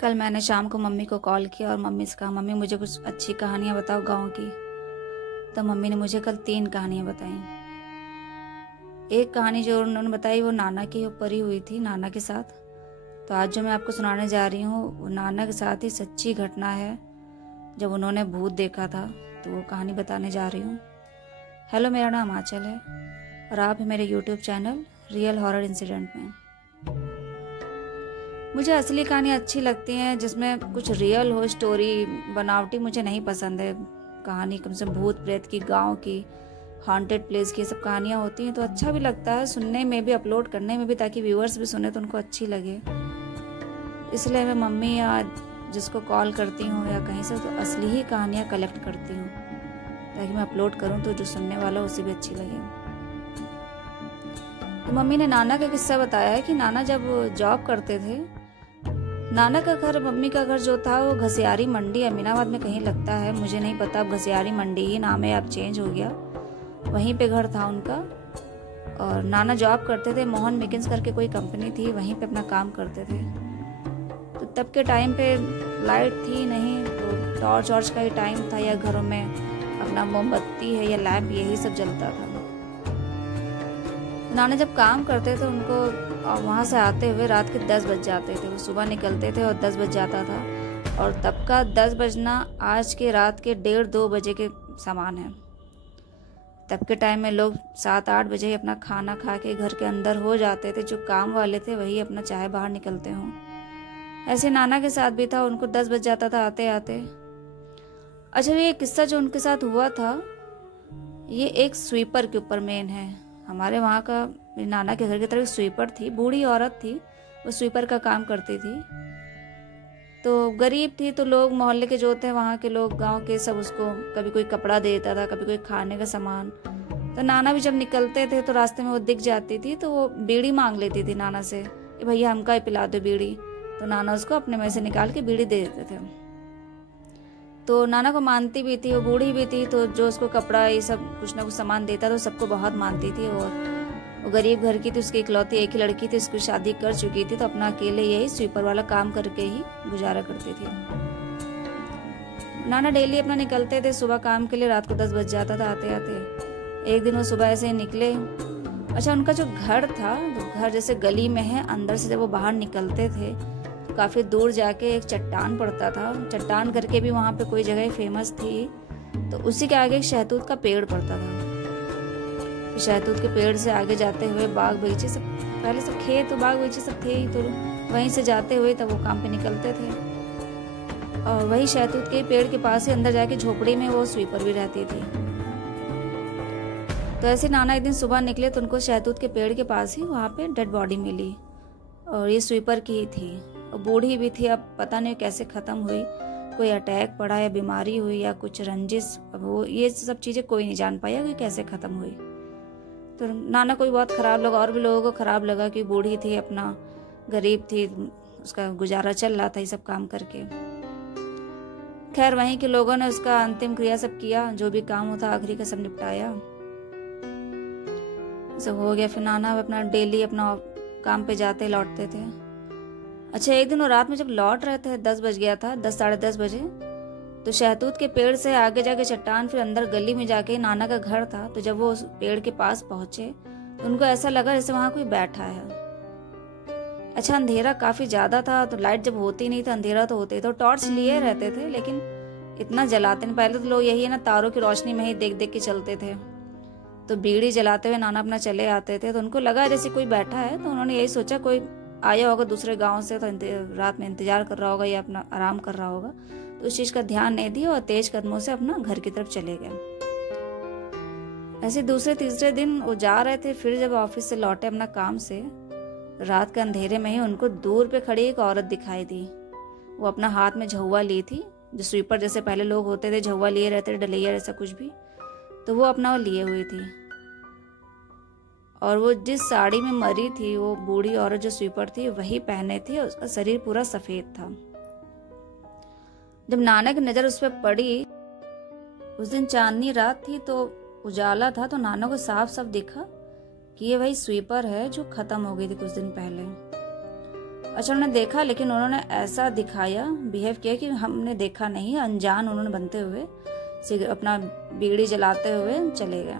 कल मैंने शाम को मम्मी को कॉल किया और मम्मी से कहा, मम्मी मुझे कुछ अच्छी कहानियाँ बताओ गांव की। तो मम्मी ने मुझे कल 3 कहानियाँ बताई। एक कहानी जो उन्होंने बताई वो नाना के ऊपर ही हुई थी, नाना के साथ। तो आज जो मैं आपको सुनाने जा रही हूँ वो नाना के साथ ही सच्ची घटना है। जब उन्होंने भूत देखा था तो वो कहानी बताने जा रही हूँ। हेलो, मेरा नाम आंचल है और आप हैं मेरे YouTube channel real horror incident में। मुझे असली कहानी अच्छी लगती हैं जिसमें कुछ रियल हो, स्टोरी बनावटी मुझे नहीं पसंद है। कहानी कम से कम भूत प्रेत की, गांव की, हॉन्टेड प्लेस की सब कहानियाँ होती हैं तो अच्छा भी लगता है सुनने में भी, अपलोड करने में भी, ताकि व्यूअर्स भी सुने तो उनको अच्छी लगे। इसलिए मैं मम्मी या जिसको कॉल करती हूँ या कहीं से तो असली ही कहानियाँ कलेक्ट करती हूँ ताकि मैं अपलोड करूँ तो जो सुनने वाला उसे भी अच्छी लगे। तो मम्मी ने नाना का किस्सा बताया है कि नाना जब जॉब करते थे, नाना का घर, मम्मी का घर जो था वो घसियारी मंडी अमीनाबाद में कहीं लगता है, मुझे नहीं पता, अब घसियारी मंडी ही नाम है, अब चेंज हो गया। वहीं पे घर था उनका और नाना जॉब करते थे, मोहन मेकिन्स करके कोई कंपनी थी, वहीं पे अपना काम करते थे। तो तब के टाइम पे लाइट थी नहीं तो टॉर्च वॉर्च का ही टाइम था, या घरों में अपना मोमबत्ती है या लैम्प यही सब जलता था। नाना जब काम करते थे उनको वहाँ से आते हुए रात के 10 बज जाते थे। वो सुबह निकलते थे और 10 बज जाता था, और तब का 10 बजना आज के रात के 1:30-2 बजे के समान है। तब के टाइम में लोग 7-8 बजे ही अपना खाना खा के घर के अंदर हो जाते थे। जो काम वाले थे वही अपना चाहे बाहर निकलते हों। ऐसे नाना के साथ भी था, उनको 10 बज जाता था आते आते। अच्छा, ये किस्सा जो उनके साथ हुआ था ये एक स्वीपर के ऊपर मेन है। हमारे वहाँ का नाना के घर की तरफ स्वीपर थी, बूढ़ी औरत थी, वो स्वीपर का काम करती थी। तो गरीब थी तो लोग मोहल्ले के जो थे वहाँ के लोग, गांव के सब, उसको कभी कोई कपड़ा दे देता था, कभी कोई खाने का सामान। तो नाना भी जब निकलते थे तो रास्ते में वो दिख जाती थी तो वो बीड़ी मांग लेती थी नाना से, भैया हमका ही पिला दो बीड़ी। तो नाना उसको अपने में से निकाल के बीड़ी दे देते थे। तो नाना को मानती भी थी, वो बूढ़ी भी थी, तो जो उसको कपड़ा ये सब कुछ ना कुछ सामान देता तो सबको बहुत मानती थी। और वो गरीब घर की थी, उसकी इकलौती एक ही लड़की थी, उसकी शादी कर चुकी थी, तो अपना अकेले यही स्वीपर वाला काम करके ही गुजारा करती थी। नाना डेली अपना निकलते थे सुबह काम के लिए, रात को 10 बज जाता था आते आते। एक दिन वो सुबह ऐसे ही निकले। अच्छा, उनका जो घर था, तो घर जैसे गली में है, अंदर से जब वो बाहर निकलते थे काफ़ी दूर जाके एक चट्टान पड़ता था। चट्टान करके भी वहाँ पे कोई जगह फेमस थी, तो उसी के आगे एक शहतूत का पेड़ पड़ता था। शहतूत के पेड़ से आगे जाते हुए बाग बगीचे सब, पहले सब खेत बाग बगीचे सब थे ही, तो वहीं से जाते हुए तब वो काम पे निकलते थे। और वही शहतूत के पेड़ के पास ही अंदर जाके झोपड़ी में वो स्वीपर भी रहती थी। तो ऐसे नाना एक दिन सुबह निकले तो उनको शहतूत के पेड़ के पास ही वहाँ पे डेड बॉडी मिली, और ये स्वीपर की ही थी। और बूढ़ी भी थी, अब पता नहीं कैसे ख़त्म हुई, कोई अटैक पड़ा या बीमारी हुई या कुछ रंजिश, अब वो ये सब चीज़ें कोई नहीं जान पाया कि कैसे ख़त्म हुई। तो नाना को भी बहुत ख़राब लगा और भी लोगों को ख़राब लगा कि बूढ़ी थी, अपना गरीब थी, उसका गुजारा चल रहा था ये सब काम करके। खैर वहीं के लोगों ने उसका अंतिम क्रिया सब किया, जो भी काम होता आखिरी का सब निपटाया, सब हो गया। फिर नाना अपना डेली अपना काम पे जाते लौटते थे। अच्छा, एक दिन वो रात में जब लौट रहे थे, 10 बज गया था, 10 साढ़े 10 बजे, तो शहतूत के पेड़ से आगे जाके चट्टान, फिर अंदर गली में जाके नाना का घर था। तो जब वो उस पेड़ के पास पहुंचे तो उनको ऐसा लगा जैसे वहां कोई बैठा है। अच्छा, अंधेरा काफी ज्यादा था, तो लाइट जब होती नहीं तो अंधेरा तो होते, तो टॉर्च लिए रहते थे लेकिन इतना जलाते नहीं। पहले तो लोग यही है ना, तारों की रोशनी में ही देख देख के चलते थे। तो बीड़ी जलाते हुए नाना अपना चले आते थे, तो उनको लगा जैसे कोई बैठा है। तो उन्होंने यही सोचा कोई आया होगा दूसरे गांव से, तो रात में इंतजार कर रहा होगा या अपना आराम कर रहा होगा, तो उस चीज का ध्यान नहीं दिया और तेज कदमों से अपना घर की तरफ चले गए। ऐसे दूसरे तीसरे दिन वो जा रहे थे, फिर जब ऑफिस से लौटे अपना काम से, रात के अंधेरे में ही उनको दूर पे खड़ी एक औरत दिखाई दी। वो अपना हाथ में झौवा ली थी, जो स्वीपर जैसे पहले लोग होते थे झौवा लिए रहते थे, डलिया ऐसा कुछ भी, तो वो अपना वो लिए हुई थी। और वो जिस साड़ी में मरी थी, वो बूढ़ी औरत जो स्वीपर थी वही पहने थी, और उसका शरीर पूरा सफेद था। जब नाना की नजर उस पर पड़ी, उस दिन चांदनी रात थी तो उजाला था, तो नाना को साफ साफ दिखा कि ये वही स्वीपर है जो खत्म हो गई थी कुछ दिन पहले। अच्छा उन्होंने देखा, लेकिन उन्होंने ऐसा दिखाया, बिहेव किया कि हमने देखा नहीं, अनजान उन्होंने बनते हुए अपना बीड़ी जलाते हुए चले गए।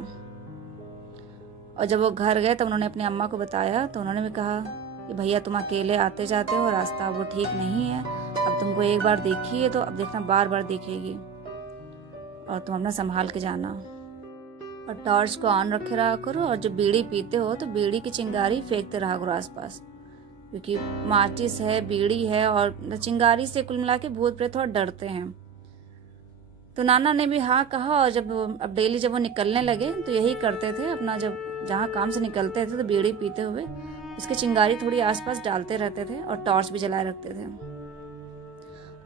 और जब वो घर गए तो उन्होंने अपनी अम्मा को बताया, तो उन्होंने भी कहा कि भैया तुम अकेले आते जाते हो, रास्ता वो ठीक नहीं है, अब तुमको एक बार देखी है तो अब देखना बार बार देखेगी, और तुम अपना संभाल के जाना, और टॉर्च को ऑन रखे रहा करो, और जब बीड़ी पीते हो तो बीड़ी की चिंगारी फेंकते रहा करो आसपास, क्योंकि माचिस है, बीड़ी है, और चिंगारी से कुल मिला के भूत प्रेत थोड़ा डरते हैं। तो नाना ने भी हाँ कहा, और जब अब डेली जब वो निकलने लगे तो यही करते थे, अपना जब जहाँ काम से निकलते थे तो बीड़ी पीते हुए उसकी चिंगारी थोड़ी आसपास डालते रहते थे, और टॉर्च भी जलाए रखते थे।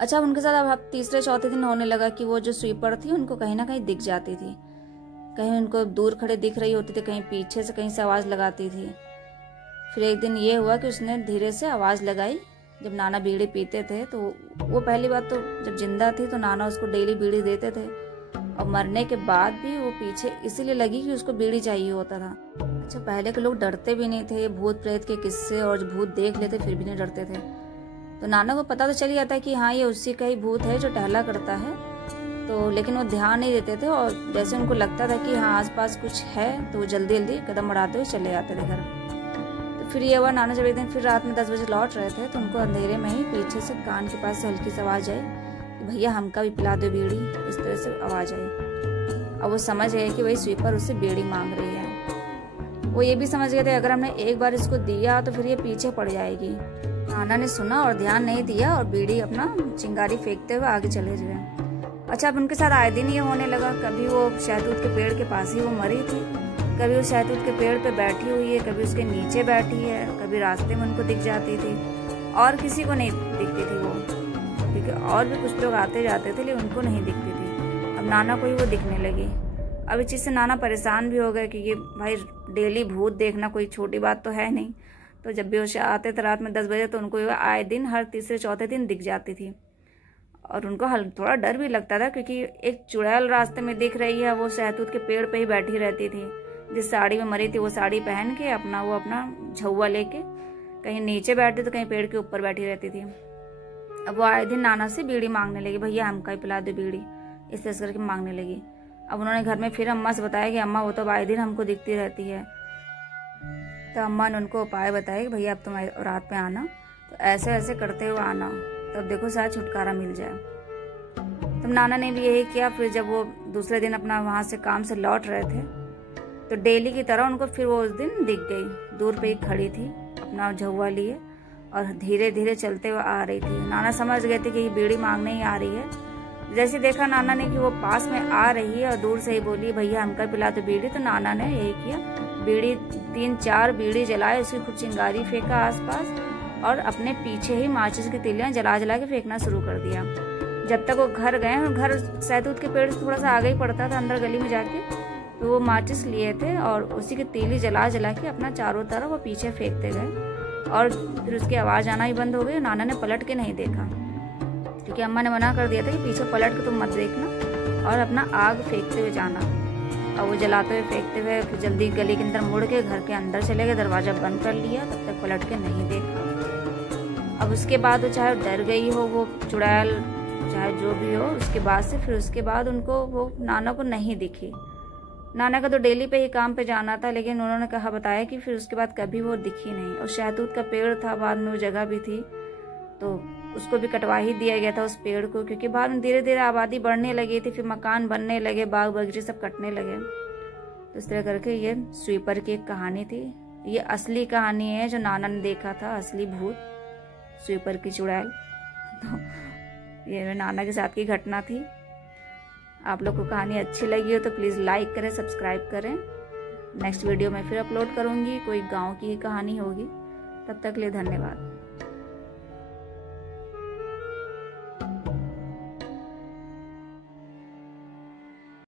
अच्छा उनके साथ अब तीसरे चौथे दिन होने लगा कि वो जो स्वीपर थी उनको कहीं ना कहीं दिख जाती थी, कहीं उनको दूर खड़े दिख रही होती थी, कहीं पीछे से कहीं से आवाज़ लगाती थी। फिर एक दिन ये हुआ कि उसने धीरे से आवाज़ लगाई। जब नाना बीड़ी पीते थे तो वो पहली बात तो जब जिंदा थी तो नाना उसको डेली बीड़ी देते थे, और मरने के बाद भी वो पीछे इसीलिए लगी कि उसको बीड़ी चाहिए होता था। अच्छा पहले के लोग डरते भी नहीं थे भूत प्रेत के किस्से, और भूत देख लेते फिर भी नहीं डरते थे। तो नाना को पता तो चल जाता है कि हाँ ये उसी का ही भूत है जो टहला करता है, तो लेकिन वो ध्यान नहीं देते थे, और जैसे उनको लगता था कि हाँ आसपास कुछ है तो वो जल्दी जल्दी कदम बढ़ाते हुए चले जाते थे घर। तो फिर ये हुआ, नाना जब एक दिन फिर रात में 10 बजे लौट रहे थे तो उनको अंधेरे में ही पीछे से कान के पास से हल्की सी आवाज़ आई कि भैया हमका भी पिला दो बीड़ी, इस तरह से आवाज़ आई। अब वो समझ गए कि वही स्वीपर उससे बीड़ी मांग रही है। वो ये भी समझ गए थे अगर हमने एक बार इसको दिया तो फिर ये पीछे पड़ जाएगी। नाना ने सुना और ध्यान नहीं दिया, और बीड़ी अपना चिंगारी फेंकते हुए आगे चले गए। अच्छा अब उनके साथ आए दिन ये होने लगा, कभी वो शहतूत के पेड़ के पास ही वो मरी थी, कभी वो शहतूत के पेड़ पे बैठी हुई है, कभी उसके नीचे बैठी है, कभी रास्ते में उनको दिख जाती थी, और किसी को नहीं दिखती थी वो, क्योंकि और भी कुछ लोग आते जाते थे लेकिन उनको नहीं दिखती थी। अब नाना को ही वो दिखने लगी। अब इस चीज़ से नाना परेशान भी हो गए, क्योंकि भाई डेली भूत देखना कोई छोटी बात तो है नहीं। तो जब भी वो आते थे रात में 10 बजे तो उनको आए दिन हर तीसरे चौथे दिन दिख जाती थी, और उनको थोड़ा डर भी लगता था, क्योंकि एक चुड़ैल रास्ते में दिख रही है, वो शहतूत के पेड़ पे ही बैठी रहती थी, जिस साड़ी में मरी थी वो साड़ी पहन के वो अपना झौवा लेके कहीं नीचे बैठती तो कहीं पेड़ के ऊपर बैठी रहती थी। अब वो आए दिन नाना से बीड़ी मांगने लगी, भैया हमका ही पिला दो बीड़ी, इस तरह करके मांगने लगी। अब उन्होंने घर में फिर अम्मा से बताया कि अम्मा वो तो आए दिन हमको दिखती रहती है। तो अम्मा ने उनको उपाय बताया कि भैया अब तुम रात में आना, तो ऐसे ऐसे करते हुए आना, तब देखो शायद छुटकारा मिल जाए। तब नाना ने भी यही किया। फिर जब वो दूसरे दिन अपना वहाँ से काम से लौट रहे थे तो डेली की तरह उनको फिर वो उस दिन दिख गई, दूर पे ही खड़ी थी अपना झौवा लिए, और धीरे धीरे चलते हुए आ रही थी। नाना समझ गए थे कि ये बीड़ी मांगने ही आ रही है। जैसे देखा नाना ने कि वो पास में आ रही है और दूर से ही बोली भैया हमका पिला दो बीड़ी, तो नाना ने यही किया, बीड़ी 3-4 बीड़ी जलाए, उसकी खूब चिंगारी फेंका आसपास, और अपने पीछे ही माचिस की तिलियां जला जला के फेंकना शुरू कर दिया। जब तक वो घर गए, और घर शहतूत के पेड़ से थोड़ा सा आगे ही पड़ता था अंदर गली में जाके, तो वो माचिस लिए थे और उसी की तीली जला जला के अपना चारों तरफ वो पीछे फेंकते गए, और फिर उसकी आवाज़ आना ही बंद हो गई। नाना ने पलट के नहीं देखा, क्योंकि अम्मा ने मना कर दिया था कि पीछे पलट के तुम मत देखना और अपना आग फेंकते हुए जाना। और वो जलाते हुए फेंकते हुए फिर जल्दी गली के अंदर मुड़ के घर के अंदर चले गए, दरवाज़ा बंद कर लिया, तब तक पलट के नहीं देखा। अब उसके बाद वो चाहे डर गई हो वो चुड़ैल, चाहे जो भी हो, उसके बाद से फिर उसके बाद उनको वो नाना को नहीं दिखी। नाना का तो डेली पे ही काम पे जाना था, लेकिन उन्होंने कहा बताया कि फिर उसके बाद कभी वो दिखी नहीं। और शहतूत का पेड़ था, बाद में वो जगह भी थी तो उसको भी कटवा ही दिया गया था उस पेड़ को, क्योंकि बाद में धीरे धीरे आबादी बढ़ने लगी थी, फिर मकान बनने लगे, बाग बगीचे सब कटने लगे। तो इस तरह करके ये स्वीपर की एक कहानी थी। ये असली कहानी है जो नाना ने देखा था, असली भूत स्वीपर की चुड़ैल। तो ये नाना के साथ की घटना थी। आप लोग को कहानी अच्छी लगी हो तो प्लीज़ लाइक करें, सब्सक्राइब करें। नेक्स्ट वीडियो में फिर अपलोड करूँगी, कोई गांव की ही कहानी होगी। तब तक के लिए धन्यवाद।